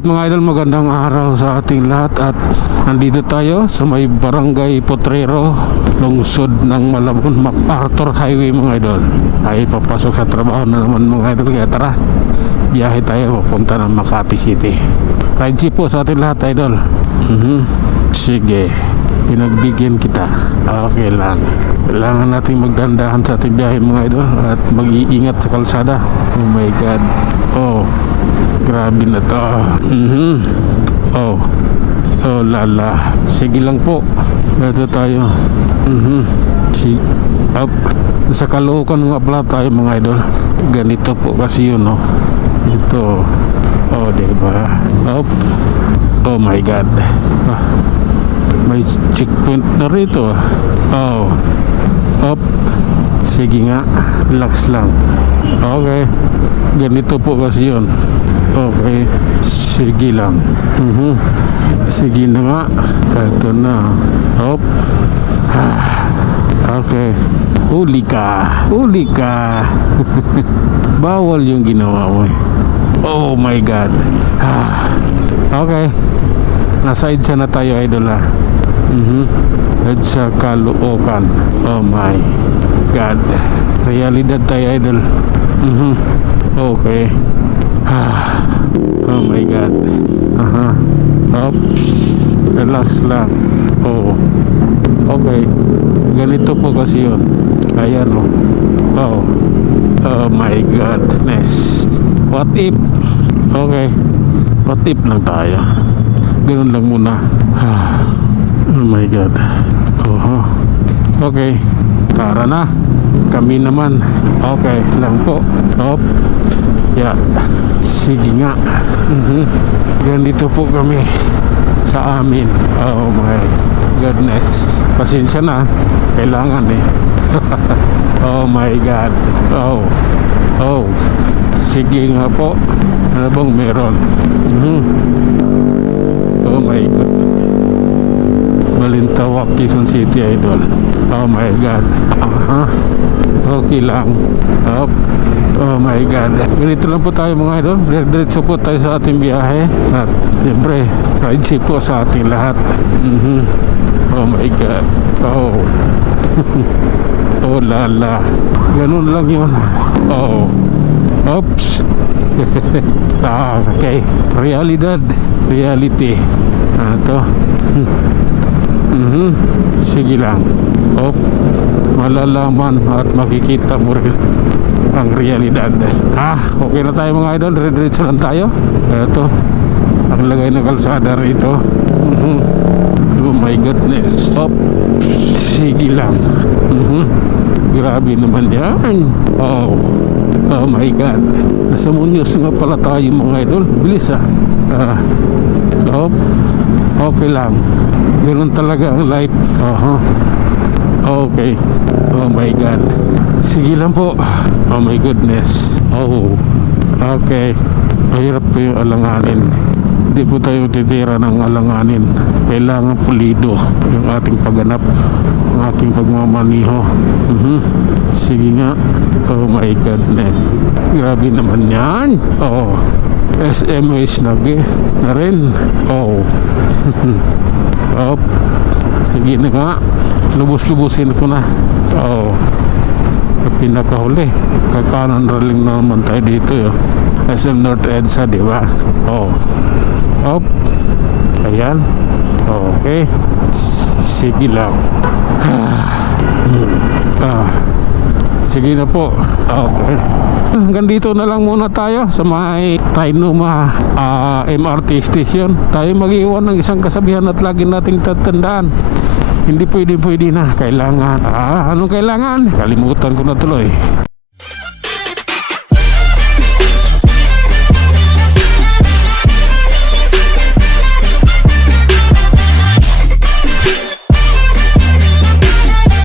Alright mga idol, magandang araw sa ating lahat at nandito tayo sa may Barangay Potrero, lungsod ng Malabon, MacArthur Highway mga idol. Ay papasok sa trabaho na naman mga idol, kaya tara, biyahe tayo papunta ng Makati City. Ride jeep po sa ating lahat idol. Sige, pinagbigyan kita. Okay lang. Kailangan natin magdandahan sa ating biyahe mga idol at mag-iingat sa kalsada. Oh my God. Oh, grabe na to. Oh lala. Sige lang po. Ito tayo. Up. Sa Caloocan nga pala tayo mga idol. Ganito po kasi yun, no. Ito. Oh, diba? Up. Oh my God. May checkpoint na rito. Oh. Up. Sige nga. Relax lang. Okay. Ganito po kasi yun. Okay. Sige lang. Sige na nga. Ito na. Up. Okay. Huli ka. Huli ka. Bawal yung ginawa mo. Oh my God. Okay. Nasa EDSA na tayo idol ha. EDSA Caloocan. Oh my God. Realidad tayo idol. Okay. Oh my God. Oops. Relax lang. Oh. Okay. Ganito po kasi yun. Ayan oh. Oh my goodness. What if? Okay. What if lang tayo. Ganun lang muna. Oh my God. Okay. Tara na. Kami naman. Okay lang po. Hop. Yeah. Sige nga. Ganito po kami sa amin. Oh my goodness. Pasensya na. Kailangan eh. Oh my God. Oh. Sige nga po. Ano bang meron? Oh my God. Balintawak, Quezon City idol. Oh my God. Okay lang. Oh my God. Ganito lang po tayo mga idol. Diretso po tayo sa ating biyahe. At siyempre, ride safe po sa ating lahat. Oh my God. Oh. Oh lala. Ganun lang yun. Oh. Oops. Okay. Reality. Ito. Sige lang. Oh. Malalaman at makikita mo rin ang realidad. Okay na tayo mga idol. Diretso lang tayo. Ito. Ang lagay ng kalsada rito. Oh my goodness. Oh. Sige lang. Grabe naman yan. Oh my God. Nasa Muñoz nga pala tayo mga idol. Bilis okay lang. Ganun talaga ang life. Okay. Oh my God. Sige lang po. Oh my goodness. Okay. Mahirap po yung alanganin. Hindi po tayo titira ng alanganin. Kailangan pulido yung ating pagganap, ang aking pagmamaniho. Sige nga. Oh my goodness. Grabe naman yan. SMS na rin. Sige na nga. Lubos-lubusin ko na. Pinakahuli. Kakanan raling na naman tayo dito SM North EDSA, diba? Ayan. Okay. Sige lang. Sige na po. Okay. Hanggang dito na lang muna tayo sa may Tainuma MRT station. Tayo mag-iwan ng isang kasabihan at lagi nating tatandaan. Hindi pwede na. Kailangan. Anong kailangan? Kalimutan ko na tuloy.